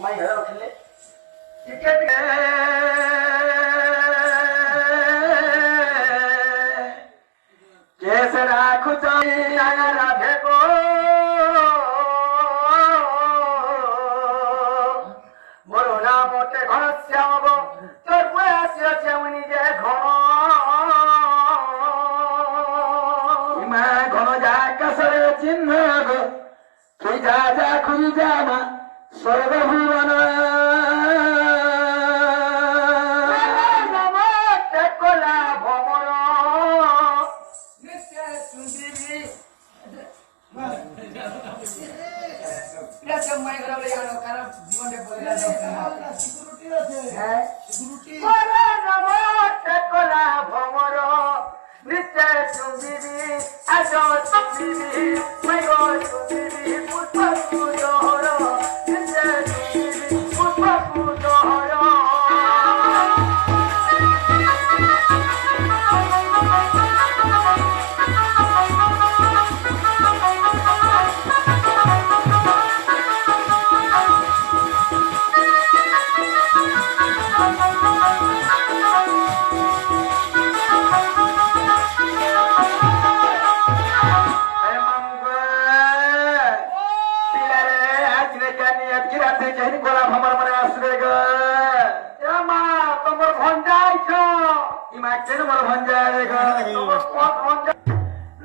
मैं घर उठले टिकट कैसे राखु राधे को मोर नाम मोटे घर श्याम तोर बयासी श्यामनी जे घन जा कसरे चिन्ह गो তুই যা যা খুঁজি যাবা স্বর্গ ভুবন কলা ভ্রমণ কলা ভ্রমণ নিশ্চয় চুম্বিবি আজ চুম্বিবি মই চুম্বিবি পুষ্প পুজোর নিশ্চয় চুম্বিবি পুষ্প পুজোর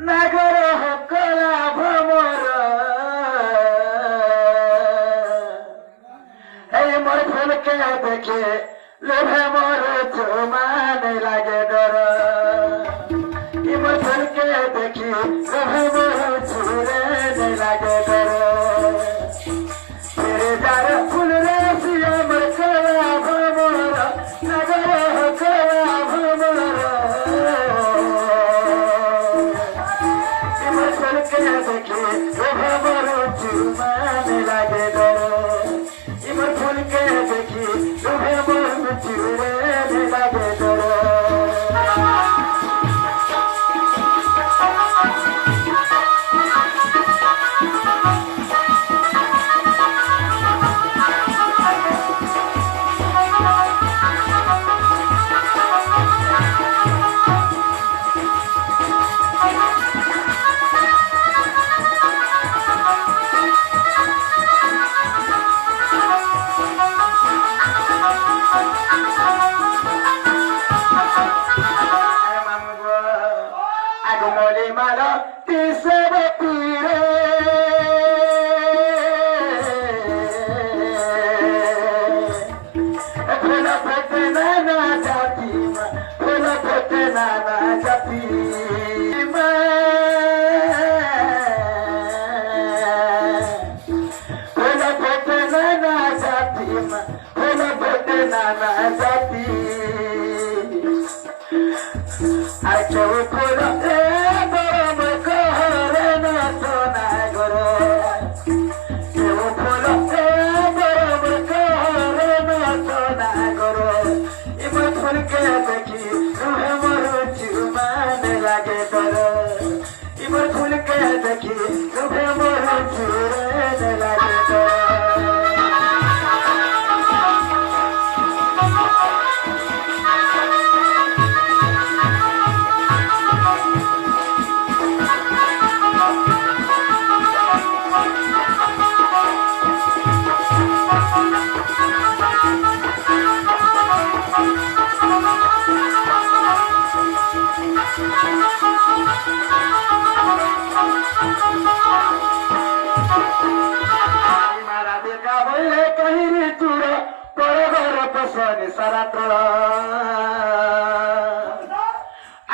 নাগর কলা ভ্রমর এই মোর ফুলকে দেখে লোভে মোর জমানে লাগে ডর এই মোর ফুলকে দেখে লোভে মোর ছুড়ে লাগে ডর তেরে যার ফুল রে আমার কলা ভ্রমর নাগর কলা ভ্রমর দেখে আমার চুমানে লাগে এবার ফুলকে দেখি আমার চুড়ে লাগে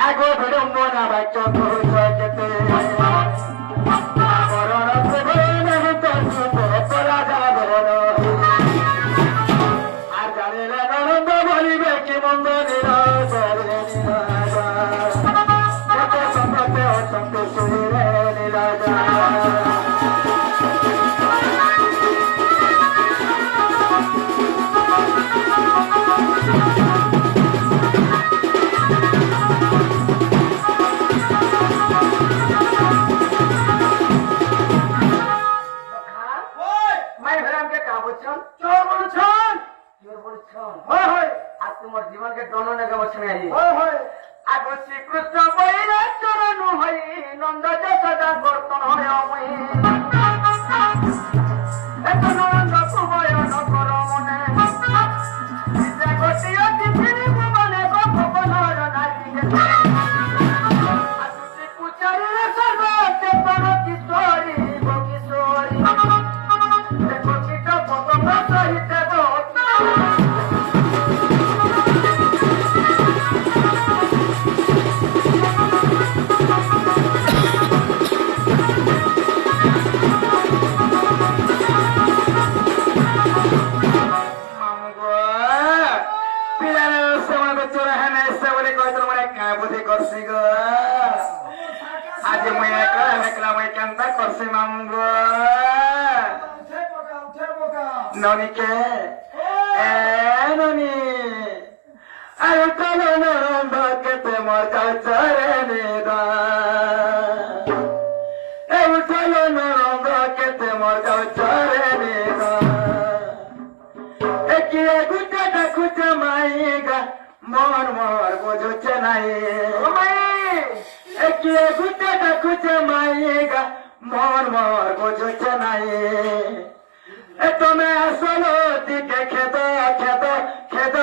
आगो भिड़ो मोना बच्चों को सोचते আমাকে কা বলছেন চোর বলছেন চোর বলছেন হয় হয় আর তোমার জীবনকে দণ্ডনে কে বলছেন আই হয় হয় আগ শ্রীকৃষ্ণ বইরে চরণ হই নন্দ যশোদা বর্তন হয় অময় এত নন্দ কুময় নকর মনে যে গতি অতি ফিরি ভুবনে ভুবনর নারী আতুতি পুচারি সর্বতে পর কিশোরী গো কিশোরী দেখো কীট পতঙ্গ সহিতে आज मैं एकला मैं केंता करसी मामगो ननी के ए ननी अरे चलो नंद केते मोर चरे निदा ए चलो नंद केते मोर चरे निदा एकिए गुटे डाकुचे माईगा मन मोर बुझुचे नाही ओ माई একিয়ে গুটে ডাকুছে মাইগা মন মোর বুঝুছে নাই এ তুমি আসলো দিকে খেদ খেদ খেদ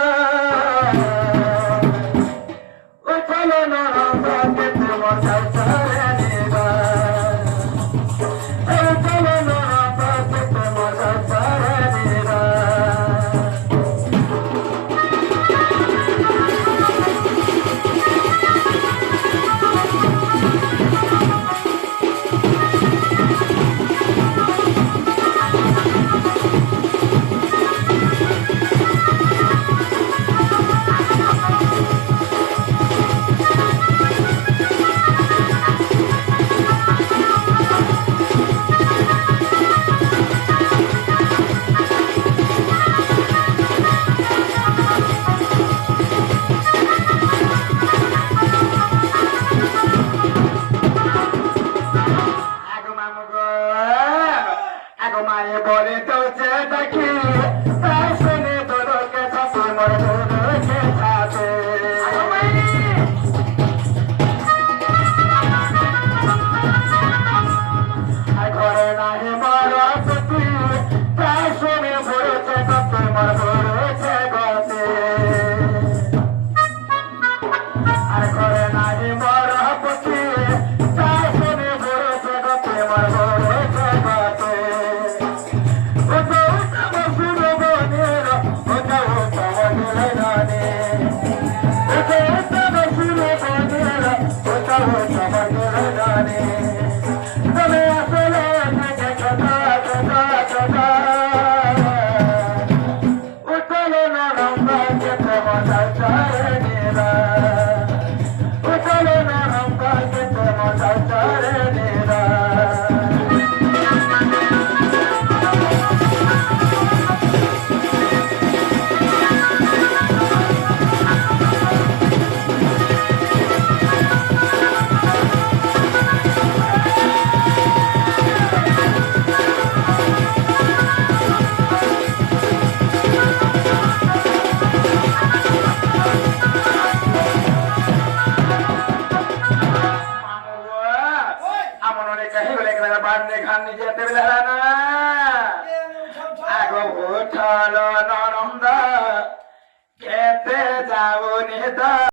ও চলো নরম কেতে মজা চলে নিবা ও চলো নরম কেতে মজা চলে নিবা আগ উঠল নরম খেতে যাও নিদা